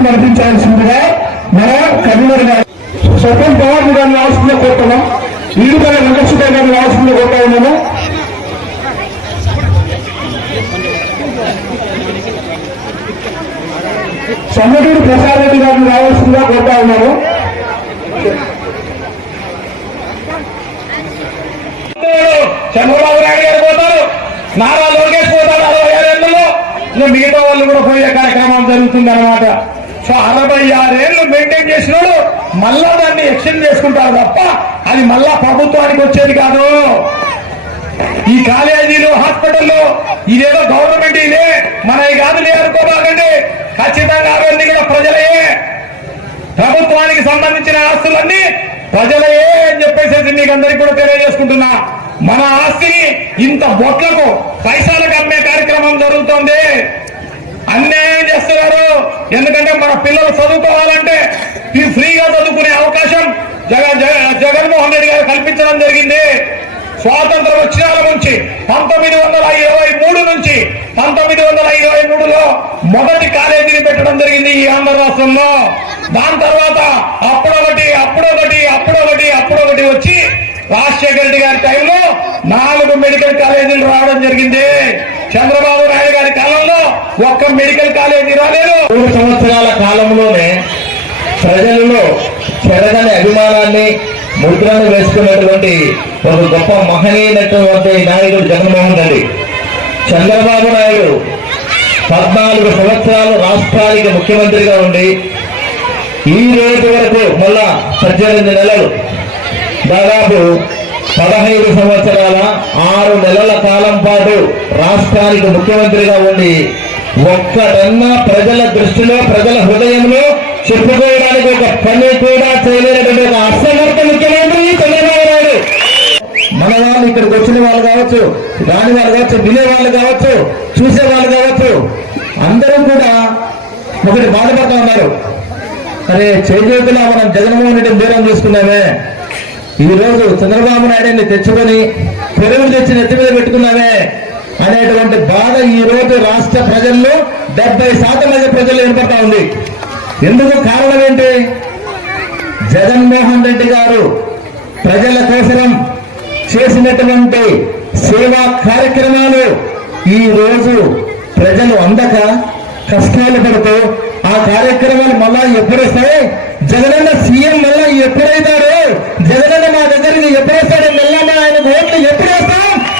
వేదిక నడిపించాల్సిందిగా మన కన్వీనర్ గారు స్వతం పవన్ గారిని ఆస్తుల్లో కోరుతున్నాం. ఇల్లుగల వెంకటసుబ్బ గారిని ఆస్తుల్లో కొట్టా ఉన్నాము సమ్మటూరు ప్రసాద్ రెడ్డి గారిని రావాల్సిందిగా కోరుతా ఉన్నాము. చంద్రబాబు నాయుడు గారు పోతారు. నారా లోకేష్ పోతారు అరవై ఆరేళ్ళలో ఇంకా మిగతా వాళ్ళు కూడా పోయే కార్యక్రమం జరుగుతుంది అనమాట సో అరవై ఆరేళ్ళు మెయింటైన్ చేసినోడు మళ్ళా దాన్ని ఎక్స్టెండ్ చేసుకుంటారు తప్ప అది మళ్ళా ప్రభుత్వానికి వచ్చేది కాదు. ఈ కాలేజీలు హాస్పిటల్లో ఇదేదో గవర్నమెంట్ ఇదే. మనవి కాదు అనుకోబాకండి ఖచ్చితంగా అవన్నీ కూడా ప్రజలే ప్రభుత్వానికి సంబంధించిన ఆస్తులన్నీ ప్రజలే అని చెప్పేసి మీకు అందరికి కూడా తెలియజేసుకుంటున్నా. మన ఆస్తిని ఇంత బొట్లకు పైసలకు అమ్మే కార్యక్రమం జరుగుతోంది. అన్యాయం చేస్తున్నారు. ఎందుకంటే మన పిల్లలు చదువుకోవాలంటే ఈ ఫ్రీగా చదువుకునే అవకాశం జగన్ జగన్మోహన్ రెడ్డి గారు కల్పించడం జరిగింది. స్వాతంత్ర వచ్చినాల నుంచి పంతొమ్మిది వందల ఇరవై మూడు నుంచి పంతొమ్మిది వందల ఇరవై మూడులో మొదటి కాలేజీని పెట్టడం జరిగింది ఈ ఆంధ్ర రాష్ట్రంలో. దాని తర్వాత అప్పుడొకటి అప్పుడొకటి అప్పుడొకటి అప్పుడొకటి వచ్చి రాజశేఖర రెడ్డి గారి టైంలో నాలుగు మెడికల్ కాలేజీలు రావడం జరిగింది. చంద్రబాబు నాయుడు గారి కాలంలో ఒక్క మెడికల్ కాలేజీ రాలేదు. మూడు సంవత్సరాల కాలంలోనే ప్రజలలో చెరగని అభిమానాన్ని ముద్రను వేసుకున్నటువంటి ఒక గొప్ప మహనీయునటువంటి నాయకుడు జగన్మోహన్ రెడ్డి. చంద్రబాబు నాయుడు పద్నాలుగు సంవత్సరాలు రాష్ట్రానికి ముఖ్యమంత్రిగా ఉండి ఈ రోజు వరకు మళ్ళా పద్దెనిమిది నెలలు దాదాపు పదహైదు సంవత్సరాల ఆరు నెలల కాలం పాటు రాష్ట్రానికి ముఖ్యమంత్రిగా ఉండి ఒక్కడన్నా ప్రజల దృష్టిలో ప్రజల హృదయంలో చెప్పుకోవడానికి ఒక పని కూడా చేయలేనటువంటి ఒక అసమర్థ ముఖ్యమంత్రి చంద్రబాబు నాయుడు. మన వాళ్ళు ఇక్కడికి వచ్చిన వాళ్ళు కావచ్చు రాని వాళ్ళు కావచ్చు వినే వాళ్ళు కావచ్చు చూసే వాళ్ళు కావచ్చు అందరూ కూడా ఒకటి బాధపడతా ఉన్నారు. అరే చేతులా మనం జగన్మోహన్ రెడ్డి దూరం చూసుకున్నామే. ఈ రోజు చంద్రబాబు నాయుడిని తెచ్చుకొని తెలుగును తెచ్చి నెత్తి మీద పెట్టుకున్నామే అనేటువంటి బాధ ఈ రోజు రాష్ట్ర ప్రజల్లో డెబ్బై శాతం మంది ప్రజలు ఏర్పడతా ఉంది. ఎందుకు కారణం ఏంటి? జగన్మోహన్ రెడ్డి గారు ప్రజల కోసరం చేసినటువంటి సేవా కార్యక్రమాలు ఈ రోజు ప్రజలు అందక కష్టాలు పడుతూ ఆ కార్యక్రమాలు మళ్ళా ఎప్పుడొస్తాయి them.